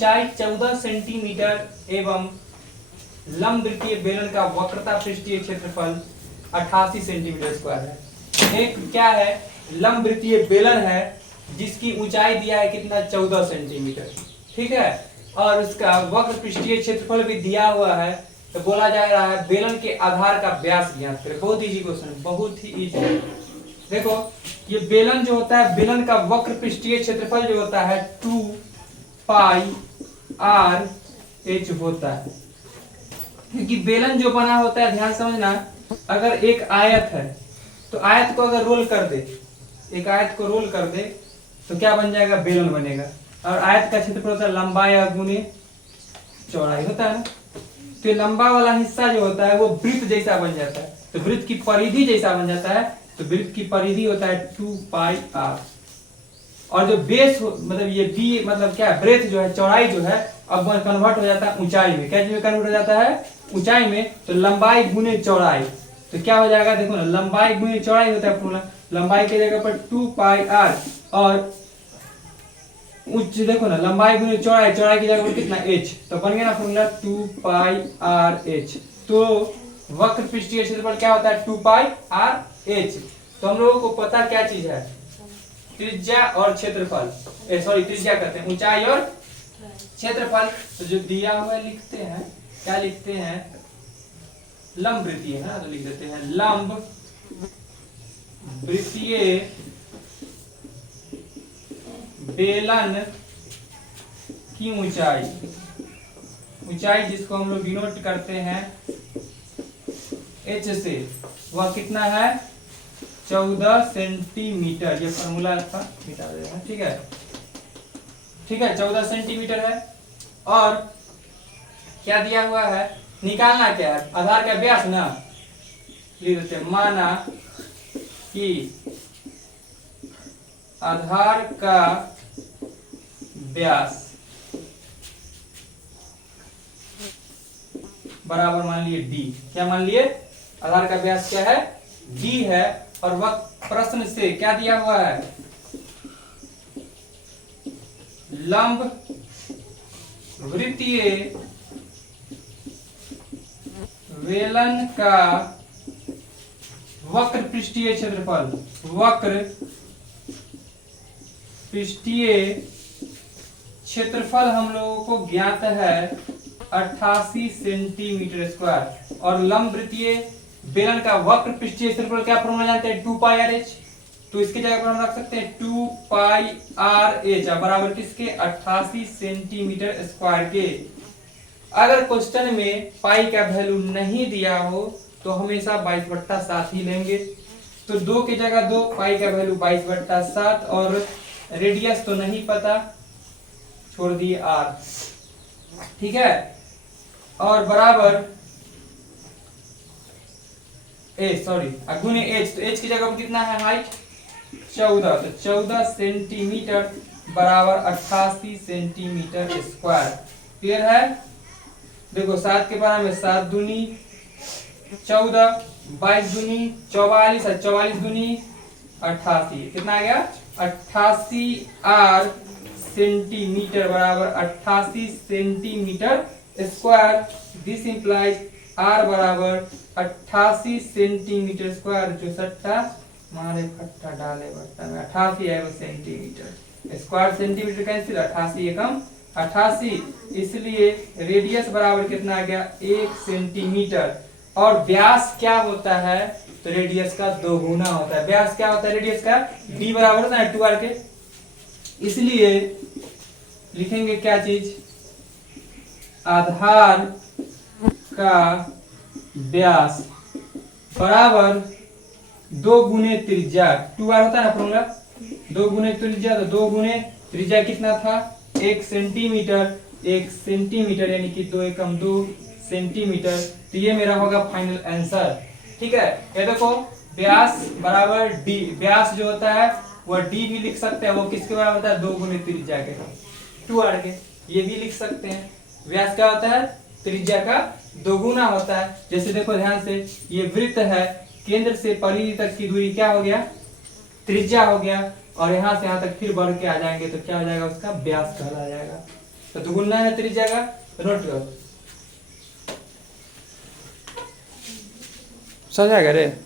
ऊंचाई 14 सेंटीमीटर एवं लंब वृत्तीय बेलन का वक्रता पृष्ठीय क्षेत्रफल 88 सेंटीमीटर स्क्वायर है। एक क्या है, लंब वृत्तीय बेलन है जिसकी ऊंचाई दिया है कितना, 14 सेंटीमीटर, ठीक है, और उसका वक्र पृष्ठीय क्षेत्रफल भी दिया हुआ है। तो बोला जा रहा है बेलन के आधार का व्यास ज्ञात करें। बहुत इजी क्वेश्चन, बहुत ही इजी। देखो ये बेलन जो होता है, बेलन का वक्र पृष्ठीय क्षेत्रफल जो होता है 2 पाई आर एच होता है। क्योंकि बेलन जो बना होता है, ध्यान समझना, अगर एक आयत है तो आयत को अगर रोल कर दे, एक आयत को रोल कर दे तो क्या बन जाएगा, बेलन बनेगा। और आयत का क्षेत्रफल होता है लंबाई गुने चौड़ाई होता है ना। तो ये लंबा वाला हिस्सा जो होता है वो वृत्त जैसा बन जाता है, तो वृत्त की परिधि जैसा बन जाता है। तो वृत्त की परिधि होता है 2 पाई आर। और जो बेस मतलब ये बी मतलब क्या, ब्रेथ जो है, चौड़ाई जो है, अब कन्वर्ट हो जाता है ऊंचाई में। क्या में कन्वर्ट हो जाता है, ऊंचाई में। तो लंबाई गुने चौड़ाई, तो क्या हो जाएगा, देखो ना, लंबाई गुने चौड़ाई होता है पूरा। लंबाई की जगह पर 2 पाई आर और उच्च देखो ना, लंबाई गुने चौड़ाई, चौड़ाई की जगह पर कितना, h, तो बन गया ना फॉर्मूला 2 पाई आर h। तो वक्र पृष्ठीय क्षेत्रफल क्या होता है, 2 पाई आर h। तो हम लोगों को पता क्या चीज है, त्रिज्या और क्षेत्रफल, सॉरी त्रिज्या कहते हैं, ऊंचाई और क्षेत्रफल। तो जो दिया हुआ है लिखते हैं, क्या लिखते हैं, लंब वृत्तीय है ना, तो लिख देते हैं लंब वृत्तीय बेलन की ऊंचाई, ऊंचाई जिसको हम लोग डिनोट करते हैं h से, वह कितना है, 14 सेंटीमीटर। ये फॉर्मूला था, मिटा देना, ठीक है, ठीक है, 14 सेंटीमीटर है। और क्या दिया हुआ है, निकालना क्या है, आधार का व्यास ना, लिख देते हैं, माना कि आधार का व्यास बराबर मान लिए d। क्या मान लिए, आधार का व्यास क्या है, d है। और वह प्रश्न से क्या दिया हुआ है, लंब वृत्तीय बेलन का वक्र पृष्ठीय क्षेत्रफल, वक्र पृष्ठीय क्षेत्रफल हम लोगों को ज्ञात है 88 सेंटीमीटर स्क्वायर। और लंब वृत्तीय बेलन का वक्र पृष्ठीय क्षेत्रफल क्या फॉर्मूला जानते हैं, 2 पाई आर एच। तो इसकी जगह पर हम रख सकते हैं 2 पाई आर एच बराबर किसके, 88 सेंटीमीटर स्क्वायर के। अगर क्वेश्चन में पाई का वैल्यू नहीं दिया हो तो हमेशा 22/7 ही लेंगे। तो 2 की जगह 2, पाई का वैल्यू 22/7, और रेडियस तो नहीं पता, छोड़ दिए आर, ठीक है। और बराबर गुने एच, तो एच की जगह पर कितना है, हाइट 14, तो 14 सेंटीमीटर बराबर 88 सेंटीमीटर स्क्वायर। क्लियर है। देखो 7 के बारे में 7 दूनी 14, 22 दूनी 44, 44 दूनी 88, कितना आ गया, 88 आर सेंटीमीटर बराबर 88 centimetre square. This implies r बराबर 88 सेंटीमीटर स्क्वायर। जो सट्टा मारे फट्टा डाले बट्टा में 88 है वो सेंटीमीटर स्क्वायर, सेंटीमीटर कैंसिल, 88 एकम 88, इसलिए रेडियस बराबर कितना आ गया, 1 सेंटीमीटर। और व्यास क्या होता है, तो रेडियस का 2 गुना होता है। व्यास क्या होता है रेडियस का, d बराबर होता है 2r के। इसलिए लिखेंगे क्या चीज, आधार का व्यास बराबर 2 गुने त्रिज्या, 2r होता है ना फॉर्मूला, 2 गुने त्रिज्या, तो 2 गुने त्रिज्या कितना था, 1 सेंटीमीटर, 1 सेंटीमीटर यानी कि 2 एकम 2 सेंटीमीटर। तो ये मेरा होगा फाइनल आंसर, ठीक है। ये देखो व्यास बराबर d, व्यास जो होता है वह d भी लिख सकते हैं, वो किसके बराबर होता है, 2 गुने त्रिज्या के, 2r के। ये भी लिख सकते हैं, व्यास क्या होता है, त्रिज्या का 2 गुना होता है। जैसे देखो ध्यान से, ये वृत्त है, केंद्र से परिधि तक की दूरी क्या हो गया, त्रिज्या हो गया, और यहाँ से यहाँ तक फिर बढ़ के आ जाएंगे तो क्या हो जाएगा, उसका व्यास कहला जाएगा। तो दुगुना है त्रिज्या का, नोट करो। समझ आएगा रे।